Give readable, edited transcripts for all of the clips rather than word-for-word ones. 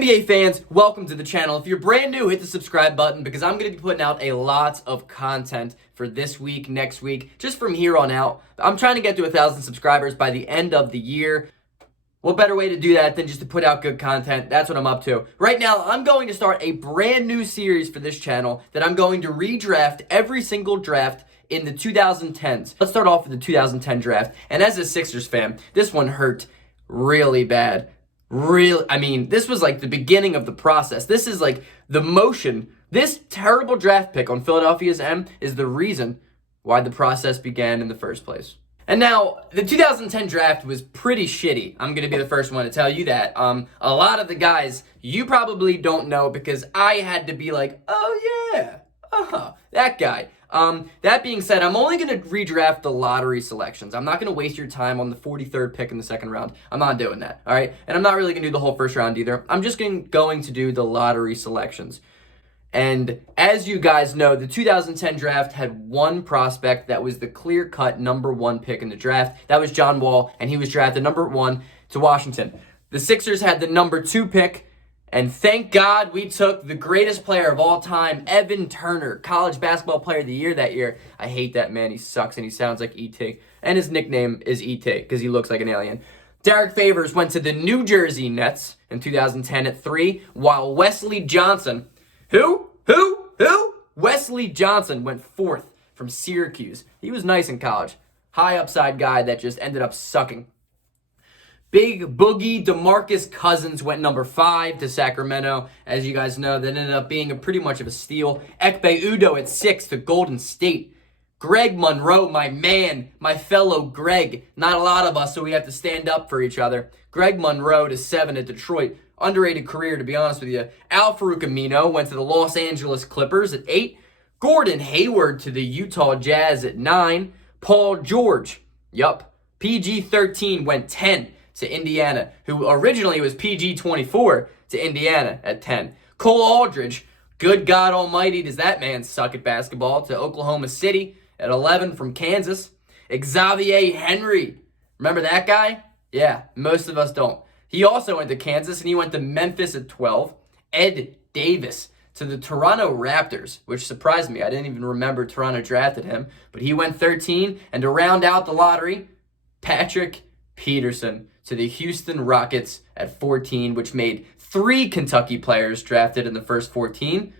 NBA fans, welcome to the channel. If you're brand new, hit the subscribe button because I'm going to be putting out a lot of content for this week, next week, just from here on out. I'm trying to get to 1,000 subscribers by the end of the year. What better way to do that than just to put out good content? That's what I'm up to. Right now, I'm going to start a brand new series for this channel that I'm going to redraft every single draft in the 2010s. Let's start off with the 2010 draft. And as a Sixers fan, this one hurt really bad. This was like the beginning of the process. This is like the motion. This terrible draft pick on Philadelphia's end is the reason why the process began in the first place. And now, the 2010 draft was pretty shitty. I'm going to be the first one to tell you that. A lot of the guys you probably don't know because I had to be like, oh yeah, that guy. That being said, I'm only going to redraft the lottery selections. I'm not going to waste your time on the 43rd pick in the second round. I'm not doing that, all right? And I'm not really going to do the whole first round either. I'm just going to do the lottery selections. And as you guys know, the 2010 draft had one prospect that was the clear-cut number one pick in the draft. That was John Wall, and he was drafted number one to Washington. The Sixers had the number two pick. And thank God we took the greatest player of all time, Evan Turner, college basketball player of the year that year. I hate that man. He sucks and he sounds like E.T. And his nickname is E.T. because he looks like an alien. Derrick Favors went to the New Jersey Nets in 2010 at 3, while Wesley Johnson, Wesley Johnson went 4th from Syracuse. He was nice in college. High upside guy that just ended up sucking. Big Boogie DeMarcus Cousins went number 5 to Sacramento. As you guys know, that ended up being pretty much of a steal. Ekpe Udoh at 6 to Golden State. Greg Monroe, my man, my fellow Greg. Not a lot of us, so we have to stand up for each other. Greg Monroe to 7 at Detroit. Underrated career, to be honest with you. Al-Farouq Amino went to the Los Angeles Clippers at 8. Gordon Hayward to the Utah Jazz at 9. Paul George, PG-13 went 10. To Indiana, who originally was PG-24 to Indiana at 10. Cole Aldridge, good God almighty, does that man suck at basketball, to Oklahoma City at 11 from Kansas. Xavier Henry, remember that guy? Yeah, most of us don't. He also went to Kansas, and he went to Memphis at 12. Ed Davis to the Toronto Raptors, which surprised me. I didn't even remember Toronto drafted him, but he went 13. And to round out the lottery, Patrick Patterson to the Houston Rockets at 14, which made 3 Kentucky players drafted in the first 14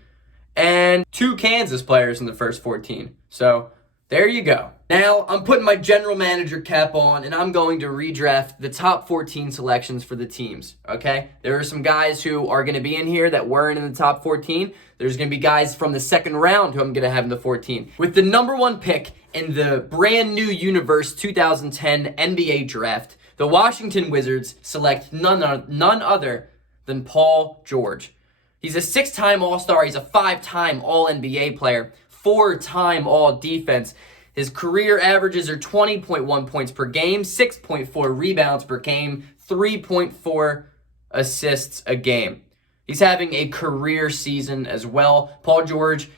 and 2 Kansas players in the first 14. So there you go. Now I'm putting my general manager cap on and I'm going to redraft the top 14 selections for the teams, okay? There are some guys who are going to be in here that weren't in the top 14. There's going to be guys from the second round who I'm going to have in the 14. With the number 1 pick in the brand new universe 2010 NBA draft, the Washington Wizards select none other than Paul George. He's a 6-time All-Star. He's a 5-time All-NBA player, 4-time All-Defense. His career averages are 20.1 points per game, 6.4 rebounds per game, 3.4 assists a game. He's having a career season as well. Paul George,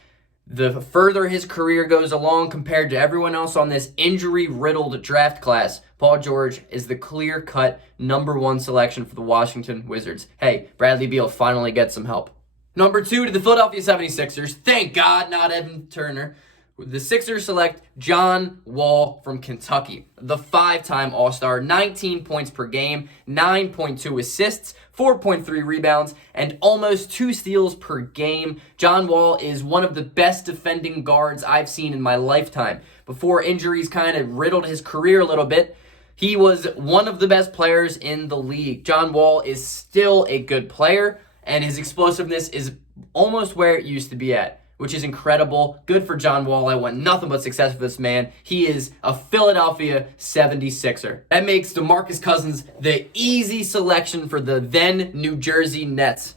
the further his career goes along compared to everyone else on this injury-riddled draft class, Paul George is the clear-cut number 1 selection for the Washington Wizards. Hey, Bradley Beal finally gets some help. Number 2 to the Philadelphia 76ers. Thank God, not Evan Turner. The Sixers select John Wall from Kentucky, the 5-time All-Star, 19 points per game, 9.2 assists, 4.3 rebounds, and almost 2 steals per game. John Wall is one of the best defending guards I've seen in my lifetime. Before injuries kind of riddled his career a little bit, he was one of the best players in the league. John Wall is still a good player, and his explosiveness is almost where it used to be at, which is incredible. Good for John Wall. I want nothing but success for this man. He is a Philadelphia 76er. That makes DeMarcus Cousins the easy selection for the then New Jersey Nets.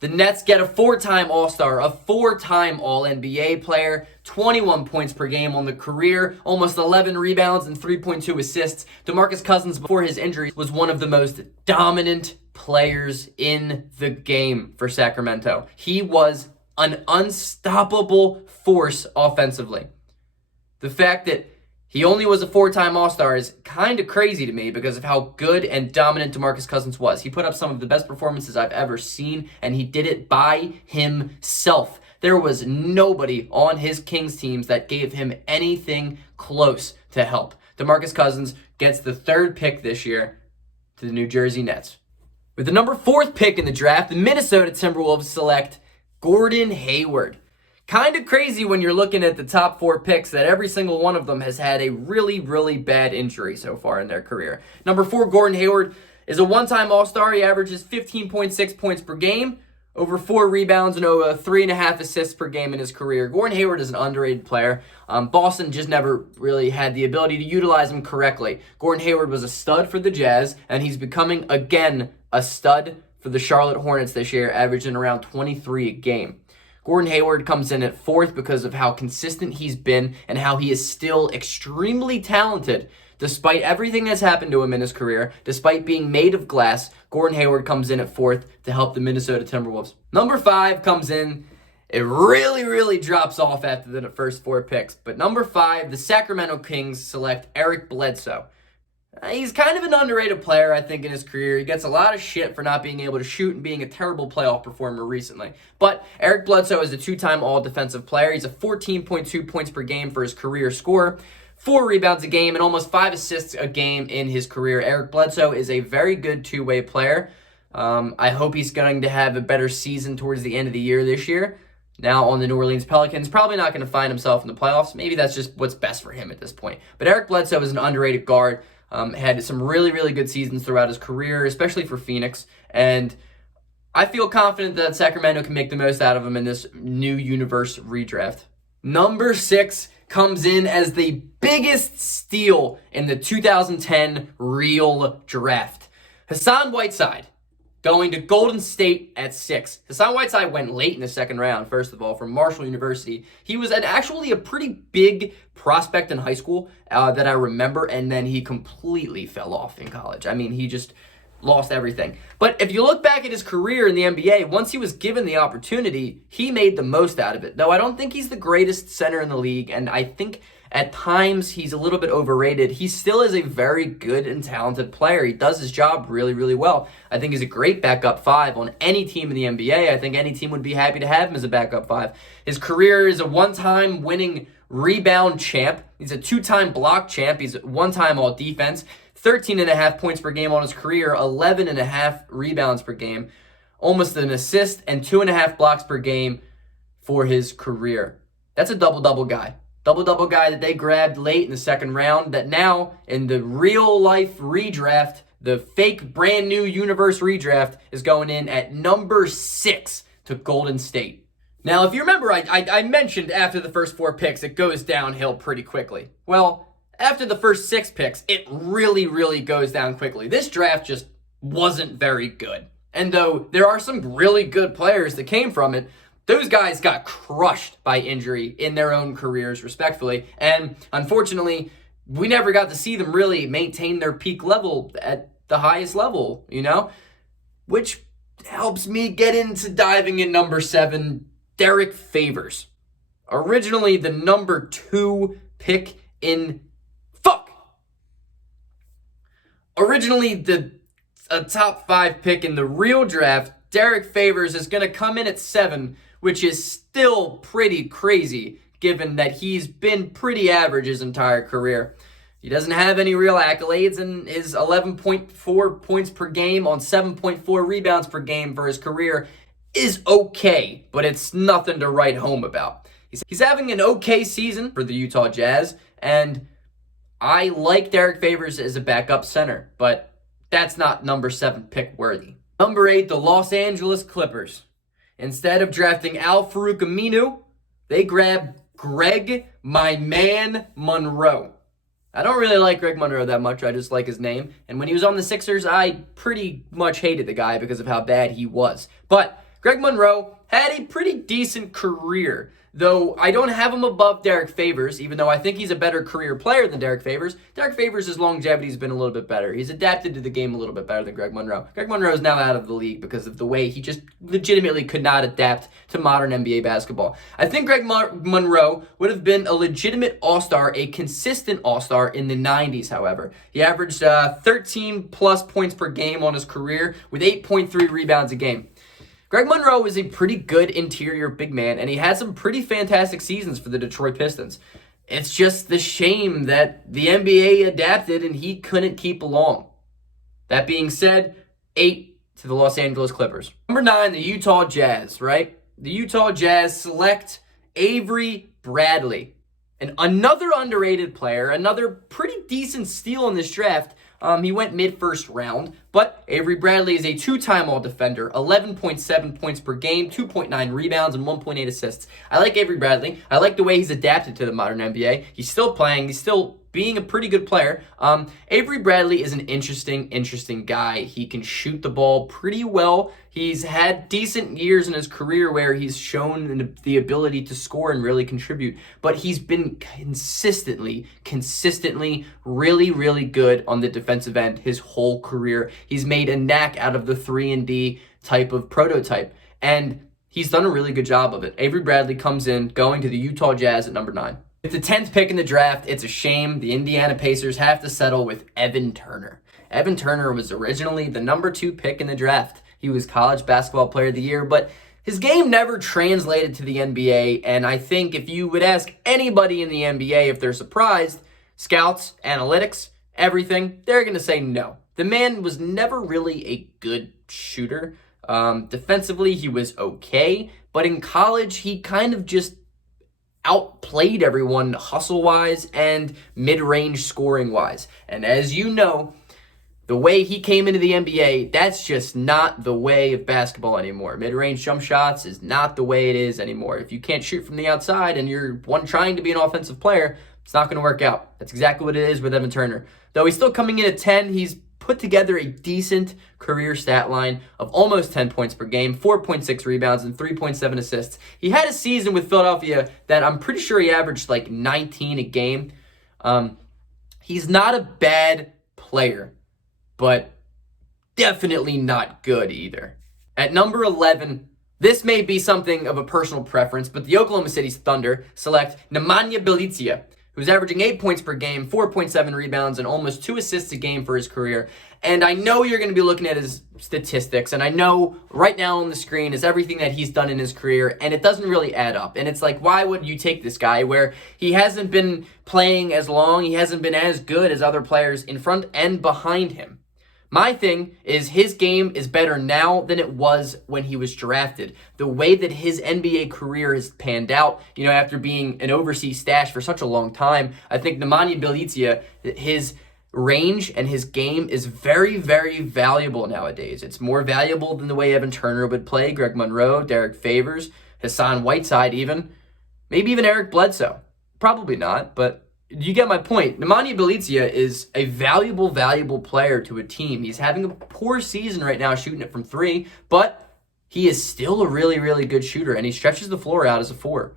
The Nets get a 4-time All-Star, a 4-time All-NBA player, 21 points per game on the career, almost 11 rebounds and 3.2 assists. DeMarcus Cousins, before his injury, was one of the most dominant players in the game for Sacramento. He was an unstoppable force offensively. The fact that he only was a 4-time All-Star is kind of crazy to me because of how good and dominant DeMarcus Cousins was. He put up some of the best performances I've ever seen, and he did it by himself. There was nobody on his Kings teams that gave him anything close to help. DeMarcus Cousins gets the 3rd pick this year to the New Jersey Nets. With the number 4th pick in the draft, the Minnesota Timberwolves select Gordon Hayward. Kind of crazy when you're looking at the top 4 picks that every single one of them has had a really, really bad injury so far in their career. Number 4, Gordon Hayward is a 1-time All-Star. He averages 15.6 points per game, over 4 rebounds, and over 3.5 assists per game in his career. Gordon Hayward is an underrated player. Boston just never really had the ability to utilize him correctly. Gordon Hayward was a stud for the Jazz, and he's becoming, again, a stud for the Charlotte Hornets this year, averaging around 23 a game. Gordon Hayward comes in at 4th because of how consistent he's been and how he is still extremely talented. Despite everything that's happened to him in his career, despite being made of glass, Gordon Hayward comes in at 4th to help the Minnesota Timberwolves. Number 5 comes in. It really, really drops off after the first 4 picks. But number 5, the Sacramento Kings select Eric Bledsoe. He's kind of an underrated player, I think, in his career. He gets a lot of shit for not being able to shoot and being a terrible playoff performer recently. But Eric Bledsoe is a 2-time all-defensive player. He's a 14.2 points per game for his career score, 4 rebounds a game, and almost 5 assists a game in his career. Eric Bledsoe is a very good two-way player. I hope he's going to have a better season towards the end of the year this year. Now on the New Orleans Pelicans, probably not going to find himself in the playoffs. Maybe that's just what's best for him at this point. But Eric Bledsoe is an underrated guard. Had some really, really good seasons throughout his career, especially for Phoenix. And I feel confident that Sacramento can make the most out of him in this new universe redraft. Number 6 comes in as the biggest steal in the 2010 real draft. Hassan Whiteside going to Golden State at 6. Hassan Whiteside went late in the 2nd round, first of all, from Marshall University. He was actually a pretty big prospect in high school that I remember, and then he completely fell off in college. I mean, he just lost everything. But if you look back at his career in the NBA, once he was given the opportunity, he made the most out of it. Though I don't think he's the greatest center in the league, and I think at times he's a little bit overrated. He still is a very good and talented player. He does his job really, really well. I think he's a great backup 5 on any team in the NBA. I think any team would be happy to have him as a backup 5. His career is a 1-time winning rebound champ. He's a 2-time block champ. He's a 1-time all defense. 13.5 points per game on his career, 11.5 rebounds per game, almost an assist, and 2.5 blocks per game for his career. That's a double-double guy. Double-double guy that they grabbed late in the 2nd round that now, in the real-life redraft, the fake brand-new universe redraft, is going in at number 6 to Golden State. Now, if you remember, I mentioned after the first 4 picks, it goes downhill pretty quickly. Well, after the first 6 picks, it really, really goes down quickly. This draft just wasn't very good. And though there are some really good players that came from it, those guys got crushed by injury in their own careers, respectfully. And unfortunately, we never got to see them really maintain their peak level at the highest level, you know? Which helps me get into diving in number 7, Derrick Favors. Originally the number 2 pick in... Originally a top 5 pick in the real draft, Derrick Favors is going to come in at 7, which is still pretty crazy given that he's been pretty average his entire career. He doesn't have any real accolades, and his 11.4 points per game on 7.4 rebounds per game for his career is okay, but it's nothing to write home about. He's having an okay season for the Utah Jazz, and I like Derrick Favors as a backup center, but that's not number 7 pick worthy. Number 8, the Los Angeles Clippers. Instead of drafting Al-Farouq Aminu, they grabbed Greg, my man, Monroe. I don't really like Greg Monroe that much. I just like his name. And when he was on the Sixers, I pretty much hated the guy because of how bad he was. But Greg Monroe had a pretty decent career. Though I don't have him above Derrick Favors, even though I think he's a better career player than Derrick Favors. Derrick Favors' longevity has been a little bit better. He's adapted to the game a little bit better than Greg Monroe. Greg Monroe is now out of the league because of the way he just legitimately could not adapt to modern NBA basketball. I think Greg Monroe would have been a legitimate all-star, a consistent all-star in the 90s, however. He averaged 13 plus points per game on his career with 8.3 rebounds a game. Greg Monroe is a pretty good interior big man, and he had some pretty fantastic seasons for the Detroit Pistons. It's just the shame that the NBA adapted and he couldn't keep along. That being said, 8 to the Los Angeles Clippers. Number 9, the Utah Jazz, right? The Utah Jazz select Avery Bradley, and another underrated player, another pretty decent steal in this draft. He went mid-first round, but Avery Bradley is a 2-time All-Defender, 11.7 points per game, 2.9 rebounds, and 1.8 assists. I like Avery Bradley. I like the way he's adapted to the modern NBA. He's still playing. He's still being a pretty good player. Avery Bradley is an interesting guy. He can shoot the ball pretty well. He's had decent years in his career where he's shown the ability to score and really contribute, but he's been consistently really good on the defensive end his whole career. He's made a knack out of the 3-and-D type of prototype, and he's done a really good job of it. Avery Bradley comes in going to the Utah Jazz at number 9. With the 10th pick in the draft, it's a shame the Indiana Pacers have to settle with Evan Turner. Evan Turner was originally the number 2 pick in the draft. He was College Basketball Player of the Year, but his game never translated to the NBA, and I think if you would ask anybody in the NBA if they're surprised, scouts, analytics, everything, they're going to say no. The man was never really a good shooter. Defensively, he was okay, but in college, he kind of just outplayed everyone hustle-wise and mid-range scoring-wise. And as you know, the way he came into the NBA, that's just not the way of basketball anymore. Mid-range jump shots is not the way it is anymore. If you can't shoot from the outside and you're trying to be an offensive player, it's not going to work out. That's exactly what it is with Evan Turner. Though he's still coming in at 10, he's put together a decent career stat line of almost 10 points per game, 4.6 rebounds, and 3.7 assists. He had a season with Philadelphia that I'm pretty sure he averaged like 19 a game. He's not a bad player, but definitely not good either. At number 11, this may be something of a personal preference, but the Oklahoma City Thunder select Nemanja Bjelica, who's averaging 8 points per game, 4.7 rebounds, and almost 2 assists a game for his career. And I know you're going to be looking at his statistics, and I know right now on the screen is everything that he's done in his career, and it doesn't really add up. And it's like, why would you take this guy where he hasn't been playing as long, he hasn't been as good as other players in front and behind him? My thing is his game is better now than it was when he was drafted. The way that his NBA career has panned out, after being an overseas stash for such a long time, I think Nemanja Bjelica, his range and his game is very valuable nowadays. It's more valuable than the way Evan Turner would play, Greg Monroe, Derrick Favors, Hassan Whiteside even, maybe even Eric Bledsoe. Probably not, but you get my point. Nemanja Bjelica is a valuable player to a team. He's having a poor season right now shooting it from 3, but he is still a really good shooter, and he stretches the floor out as a 4.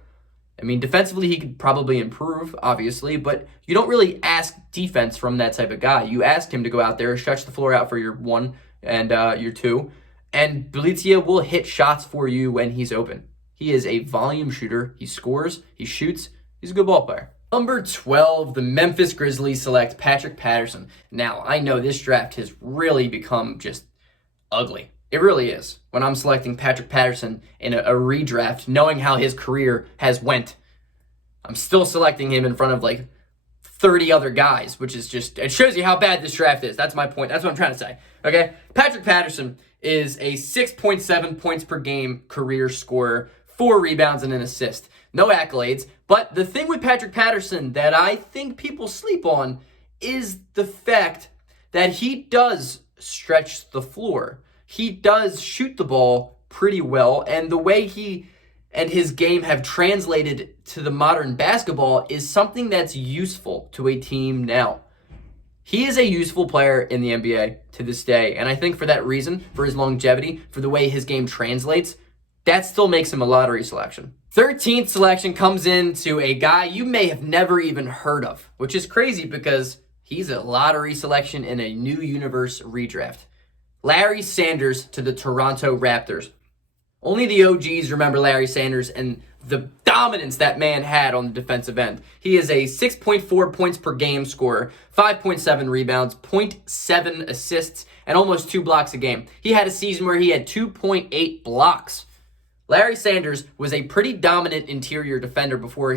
I mean, defensively, he could probably improve, obviously, but you don't really ask defense from that type of guy. You ask him to go out there, stretch the floor out for your 1 and your 2, and Bjelica will hit shots for you when he's open. He is a volume shooter. He scores, he shoots, he's a good ball player. Number 12, the Memphis Grizzlies select Patrick Patterson. Now, I know this draft has really become just ugly. It really is. When I'm selecting Patrick Patterson in a redraft, knowing how his career has went, I'm still selecting him in front of like 30 other guys, which is just, it shows you how bad this draft is. That's my point. That's what I'm trying to say. Okay? Patrick Patterson is a 6.7 points per game career scorer, 4 rebounds and an assist. No accolades, but the thing with Patrick Patterson that I think people sleep on is the fact that he does stretch the floor. He does shoot the ball pretty well, and the way he and his game have translated to the modern basketball is something that's useful to a team now. He is a useful player in the NBA to this day, and I think for that reason, for his longevity, for the way his game translates, that still makes him a lottery selection. 13th selection comes into a guy you may have never even heard of, which is crazy because he's a lottery selection in a new universe redraft. Larry Sanders to the Toronto Raptors. Only the OGs remember Larry Sanders and the dominance that man had on the defensive end. He is a 6.4 points per game scorer, 5.7 rebounds, 0.7 assists, and almost 2 blocks a game. He had a season where he had 2.8 blocks. Larry Sanders was a pretty dominant interior defender before,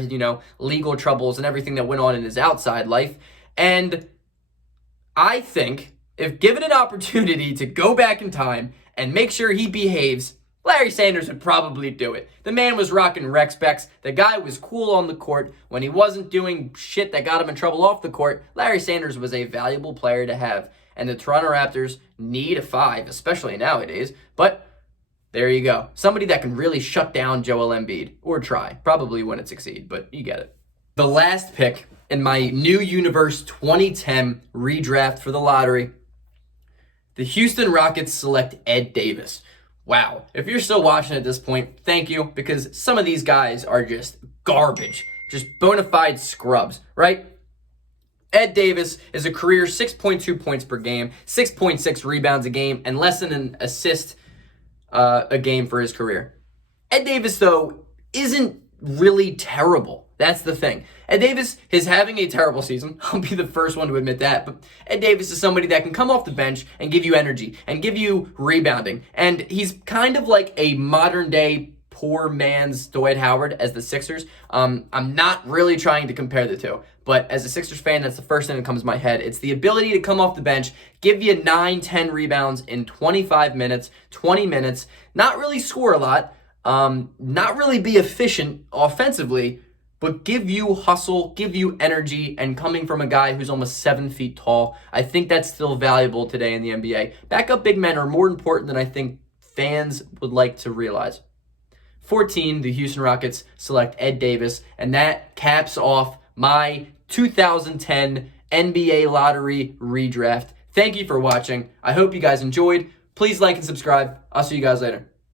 legal troubles and everything that went on in his outside life. And I think if given an opportunity to go back in time and make sure he behaves, Larry Sanders would probably do it. The man was rocking rec specs. The guy was cool on the court. When he wasn't doing shit that got him in trouble off the court, Larry Sanders was a valuable player to have. And the Toronto Raptors need a 5, especially nowadays. But there you go. Somebody that can really shut down Joel Embiid. Or try. Probably wouldn't succeed, but you get it. The last pick in my New Universe 2010 redraft for the lottery, the Houston Rockets select Ed Davis. Wow. If you're still watching at this point, thank you, because some of these guys are just garbage. Just bona fide scrubs, right? Ed Davis is a career 6.2 points per game, 6.6 rebounds a game, and less than an assist a game for his career. Ed Davis, though, isn't really terrible. That's the thing. Ed Davis is having a terrible season. I'll be the first one to admit that. But Ed Davis is somebody that can come off the bench and give you energy and give you rebounding. And he's kind of like a modern day poor man's Dwight Howard as the Sixers. I'm not really trying to compare the two. But as a Sixers fan, that's the first thing that comes to my head. It's the ability to come off the bench, give you 9, 10 rebounds in 25 minutes, 20 minutes, not really score a lot, not really be efficient offensively, but give you hustle, give you energy, and coming from a guy who's almost 7 feet tall, I think that's still valuable today in the NBA. Backup big men are more important than I think fans would like to realize. 14, the Houston Rockets select Ed Davis, and that caps off my 2010 NBA Lottery redraft. Thank you for watching. I hope you guys enjoyed. Please like and subscribe. I'll see you guys later.